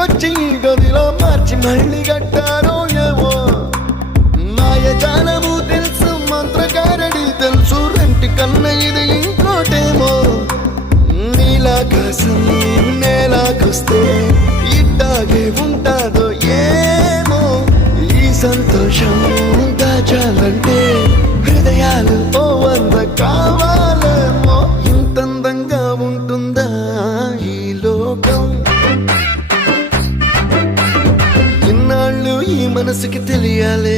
ఇంటికొచ్చి గదిలో మార్చి మళ్ళీ కట్టారో ఏమో మాయజాలము తెలుసు మంత్రకారడి తెలుసు రెంటి కన్న ఇది ఇంకోటేమో నీలాకాశం నేలాకొస్తే ఇట్టాగే ఉంటాదో ఏమో ఈ సంతోషం దాచాలంటే హృదయాలు ఓ వంద కావాలేమో ఇంతందంగా ఉంటుందా ఈ లోకం ఇన్నాళ్ళు ఈ మనసుకి తెలియాలే